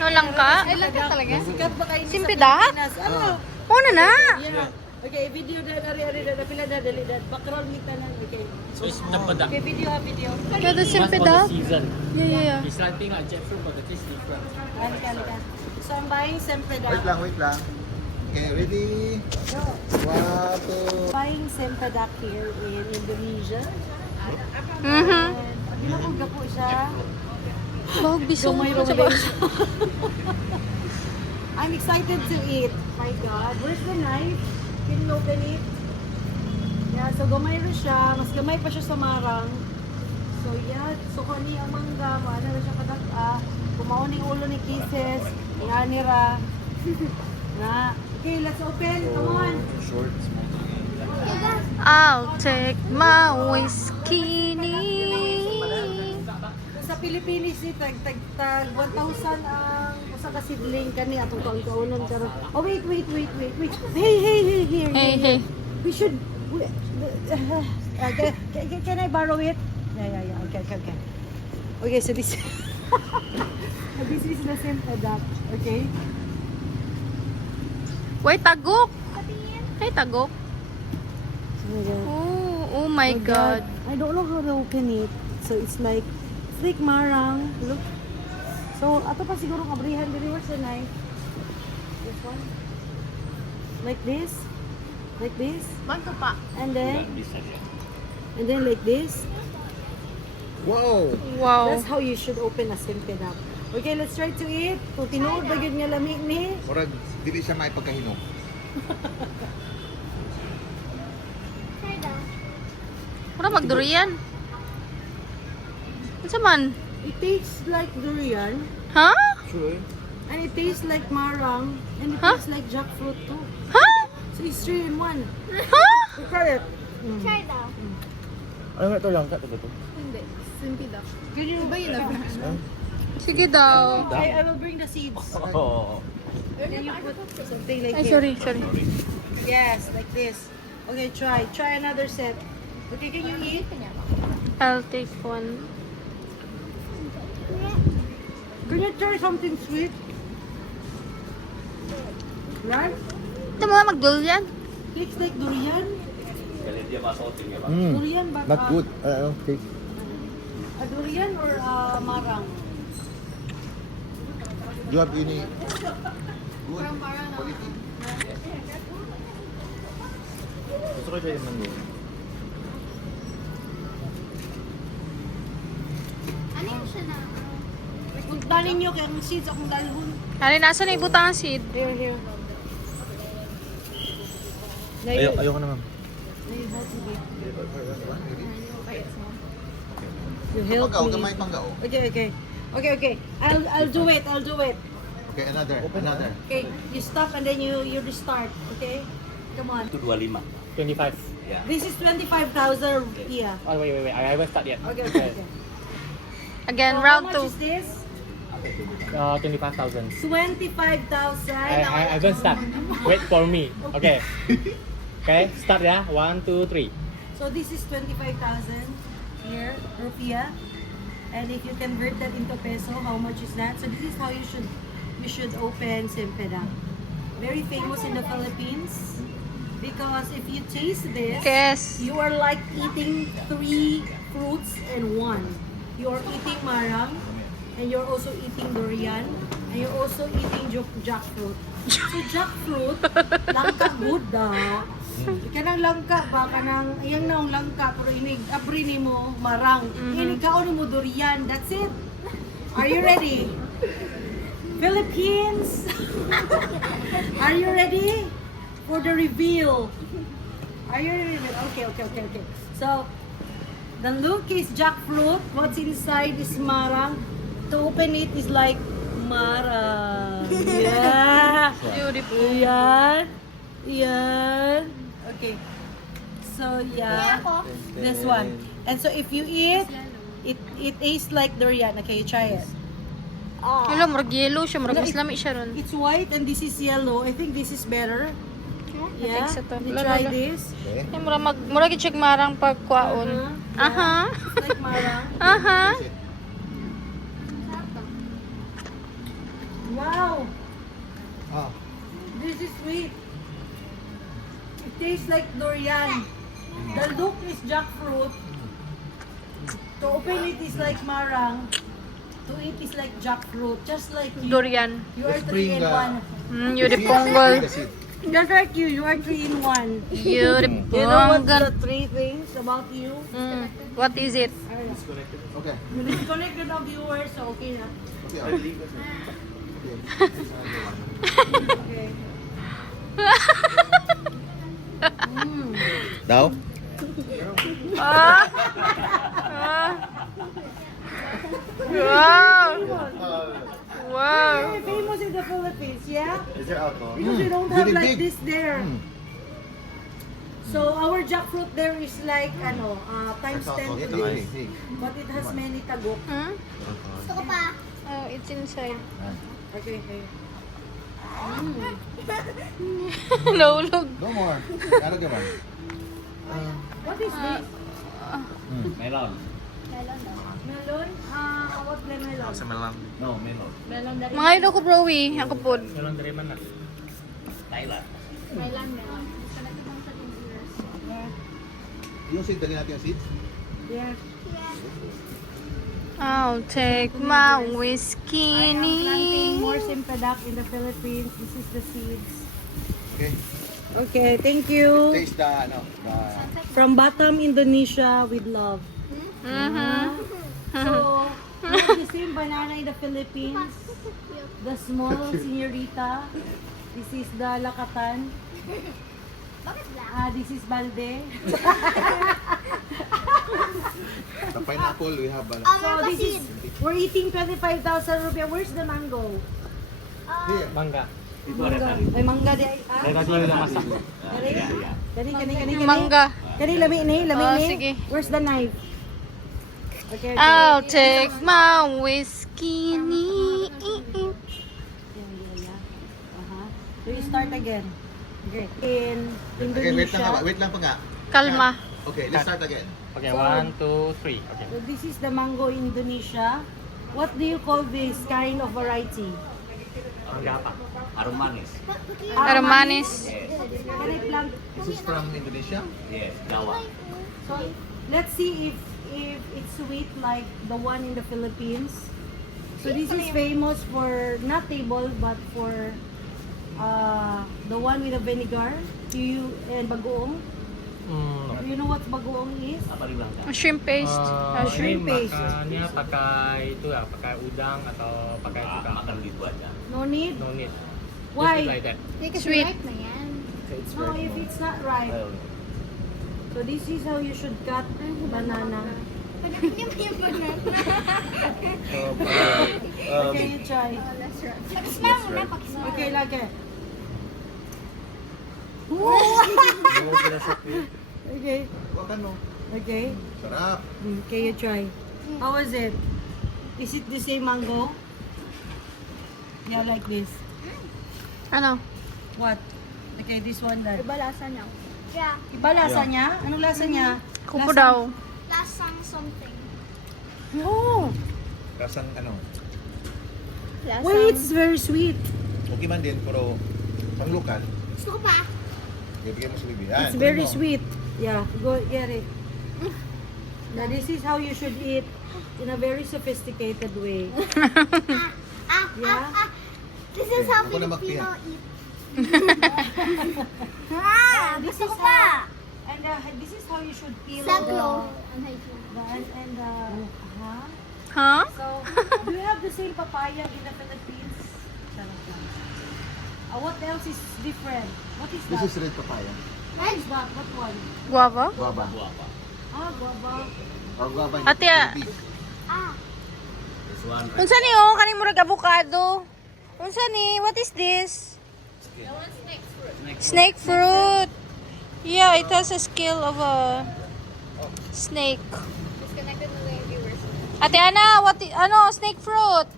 No lang ka? Ay, langka talaga? Sikat ba kayo Simpida? Ano? Una na. Yeah. Okay, video na, ari, pila na, dali na. Background kita na, okay. So it's Napada. Okay, video. Kada One for simpida? the season. Yeah. It's like a jackfruit, but the taste different. Halika. So, I'm buying Sempedak. Wait lang. Okay, ready? One, two. Buying Sempedak here in Indonesia. Mhm. Ginapugga po siya. Bahog bisong. Gamay Sa raw I'm excited to eat. My God. Where's the knife? Can you open it? Yeah, so gamay rin siya. Mas gamay pa siya sa marang. So yeah, so kani ang mangga, maana na siya kadak-a. Kumaon ning ulo ni Kisses, ingani ra. Na. Okay, let's open. Come on. Short, small. I'll take my whiskey. Sa Pilipinas ni tag 1,000 ang usa ka sidling kani atong kaon-kaonon karon. Oh wait. Hey, here. Hey. We should can I borrow it? Yeah. Okay. Okay, so this this is the same product, okay? Wait, tagok. Hey, tagok. Oh my God. I don't know how to open it. So it's like marang. Look. So ato pa siguro kabrihan diri was the knife. This one. Like this. Banto pa. And then like this. Wow! Wow. That's how you should open a Sempedak. Okay, let's try to eat. Kung tinuod ba yun nga lami ni. Murag, dili siya may pagkahinom. Mura magdurian. Ano man? It tastes like durian. Ha? Sure. And it tastes like marang. And it Huh? tastes like jackfruit too. Ha? So it's 3 in 1. Ha? Try it. Ano nga ito lang? Ito ba ito? Hindi. Simpida. Can you Iba yun na. Sige daw. I will bring the seeds. Oh. Can you put something like Ay, here? sorry. Yes, like this. Okay, try. Try another set. Okay, can you eat? I'll take one. Can you try something sweet? Right? Ito mo magdurian. Looks like durian. Durian ba? Not good. Okay. A durian or marang? Do you have any good quality? Gusto ko siya yung mango. Ano yung siya na? Kung dalhin nyo kaya ang seeds akong dalhon. Ano, nasa na ibutang ang seed? Here. Ayoko na ma'am. You help Panggaw, me. gamay panggaw. Okay. I'll do it. Okay, another. Okay, you stop and then you restart. Okay, come on. 25. This is 25,000 rupiah. Oh, wait. I haven't started yet. Okay. Again, So round how 2. much is this? 25,000. 25,000. I don't start. Wait for me. Okay. Okay, start ya. 1, 2, 3. So this is 25,000 here rupiah, and if you convert that into peso, how much is that? So this is how you should open Sempedak. Very famous in the Philippines because if you taste this, Yes. you are like eating 3 fruits in one. You are eating marang, and you're also eating durian, and you're also eating jackfruit. So jackfruit, langka good da. Kanang langka ba kanang iyang naong langka pero inig abri nimo marang. Inig kaon mo durian. That's it. Are you ready? Philippines? Are you ready for the reveal? Are you ready? Okay. So, the look is jackfruit. What's inside is marang. To open it is like marang. Yeah. Beautiful. Yan. Okay. So, yeah. This one. And so, if you eat, it tastes like durian. Okay, try it. Hello, murag yellow siya. Murag mas lami siya ron. It's white and this is yellow. I think this is better. Yeah. think so to. You Lala, try lala. this. Okay. Ay, murag i-check marang pagkwaon. Aha. It's like marang. Aha. like durian. The look is jackfruit. To open it is like marang. To eat is like jackfruit. Just like you. Durian. You are Let's 3 bring in the- 1. Yuri Bring ponggol. the seed. Just like you are 3 in 1. Yuri You know what ponggol. the 3 things about you? What is it? Okay. You disconnected the viewers, so okay na. Okay. Okay. Now? Ah! Ah! Wow! Wow! Very famous in the Philippines, yeah? Is there alcohol? Because we don't have Very like big. this there. So our jackfruit there is like times 10 to this. But it has many tagok. Hmm? Gusto ko pa. Oh, it's inside. Okay, okay. Naulog. No more. Ano naman? What is this? Melon. Melon? What melon? No, melon. Melon that Mga ilo ko, broy. Ako po. Melon dari mana? Thailand. Mailan meron. Disconnected lang sa viewers. Yung seed, dali natin yung seeds. Yeah. I'll take my whiskey. I am planting more simpedak in the Philippines. This is the seeds. Okay. Okay, thank you. Taste the, ano, the... From Batam, Indonesia, with love. So, we have the same banana in the Philippines. The small señorita. This is the lakatan. Bakit lang? This is balde. The pineapple, we have... So, this is, we're eating 25,000 rupiah. Where's the mango? Here. Mangga. Mangga. Ay, mangga di ay. Tadi udah masak. Kani. Mangga. Kani, lami ni. Oh, sige. Where's the knife? Okay, okay. I'll take my whiskey. So, you start again. Okay. In Okay, wait lang, Indonesia. wait lang pa nga. Kalma. Okay, let's start again. Okay, 1, 2, 3. Okay. So, this is the mango in Indonesia. What do you call this kind of variety? Mangga apa? Aromanis. Armanis. Can I plant? This is from Indonesia? Yes, Jawa. So, let's see if it's sweet like the one in the Philippines. So this is famous for not table but for the one with the vinegar. Do you and bagoong? Do you know what bagoong is? Apa dibilang? Shrimp paste. shrimp ini paste. makannya pakai itu ya, pakai udang atau pakai cuka. Makan gitu aja. No need. No need. Why? Just like that. Kasi Sweet. ripe na yan. No, if it's not ripe. So this is how you should cut banana. Pagdating mo yung banana. Okay, you try. Let's try. Pakisma muna, pakisma. Okay, lagi. Okay, Huwag ano. okay. Sarap. Okay, you try. How was it? Is it the same mango? Yeah, like this. Ano? What? Okay, this one then. Iba lasa niya. Yeah. Iba lasa niya? Anong lasa niya? Kupo daw. Lasang something. No. Rasang ano. Lasang. Wait, it's very sweet. Okay man din, pero pang lokal. Gusto ko pa. Bibigyan mo sa bibi. Yan, It's very tuloy mo. sweet. Yeah, go get it. Now this is how you should eat in a very sophisticated way. Yeah. This is how Ako na Filipino magpiha. eat. Gusto ko pa. And this is how you should peel Saglo. Huh? So, do you have the same papaya in the Philippines? Sarap lang. What else is different? What is This that? is red papaya. What is that? What one? Guava? Guava. Guava. Or guava. in Ate, ah. Philippines. This one. Unsa ni oh? Kaning murag avocado. Unsa ni? What is this? Snake fruit. Yeah, it has a scale of a snake. Disconnected na lang yung viewers. Ate Ana, ano? Snake fruit.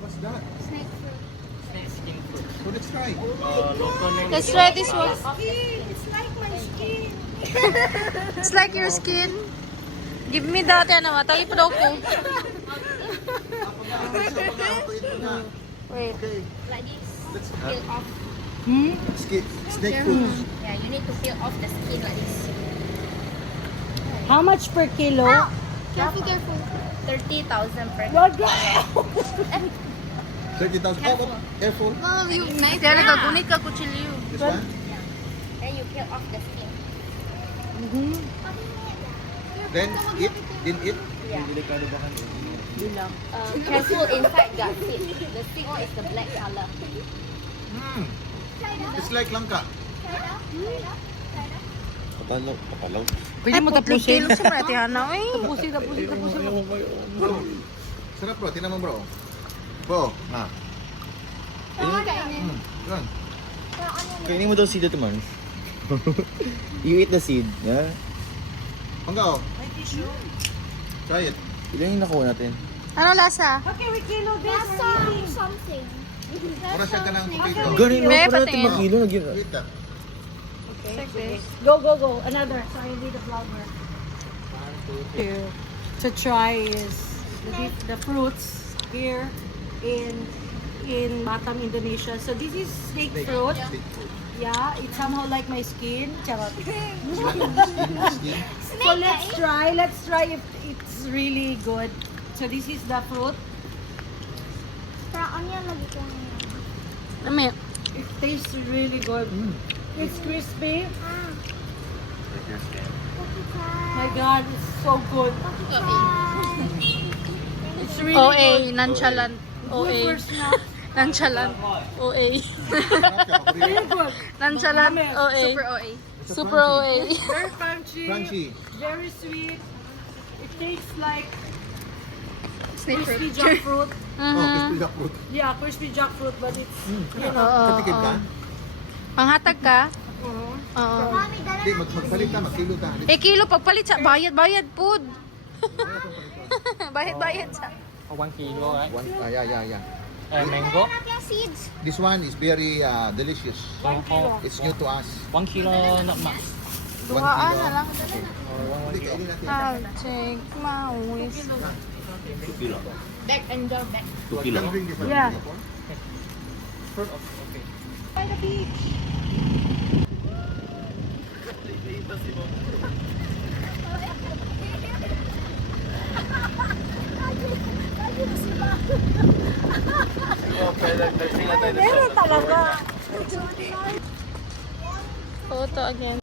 What's that? Snake fruit. So let's try. Local name. Let's try this one. It's like my skin. It's like your skin. Give me that, Ana. Matali pa daw ko. Wait. Okay. Like this. Let's Peel off. Snake fruit. Yeah, you need to peel off the skin like this. How much per kilo? Careful, careful. 30,000 per 30,000. Oh, oh, careful. Oh, you nice. Kaya nagagunit ka kutsilyo. This one? Then you peel off the skin. Then eat. Didn't eat. Yeah. Careful inside the seed. The seed is the black color. It's like langka. Pwede mo tapusin. Kilo sa mga tihana. Ay. Tapusin. Bro, sarap bro. Tingnan mo bro. Bro, na. Yan. Kainin mo daw seed ito man. You eat the seed, yeah? Panggaw. Try it. Ilan yung nakuha natin? Ano lasa? Okay, we kilo this. Something. Mura siya ka ng potato. Galing mo, May para natin patingin. makilo. Eat that. Go. Another. So I need the flour. To try is the fruits here in Batam, Indonesia. So this is snake fruit. Snake fruit. Yeah, it's somehow like my skin. Charot. Skin. So let's try if it's really good. So this is the fruit. Lami. It tastes really good. It's crispy. My God, it's so good. It's really OA. good. Nonchalant. Good OA. for snack. Nonchalant. OA. Really good. Nonchalant. OA. Super OA. It's a Super OA. Very crunchy. Crunchy. Very sweet. It tastes like Snake crispy fruit. jackfruit. Oh, crispy jackfruit. Yeah, crispy jackfruit, but it's Patikim ka? Panghatag ka? Oo. Hindi, magpalit ka, magkilo ka. Eh, kilo pagpalit sa bayad food. Bayad sa. 1 kilo, right? Yeah. Mango. Seeds. This one is very delicious. So, It's new to us. 1 kilo not much. 1 Duhaan kilo. na lang. Hindi, kainin natin. I'll take mouse. Back and your back. 2 kilo. Can bring this one Yeah. before? Fruit of, okay. Meron talaga. Photo again.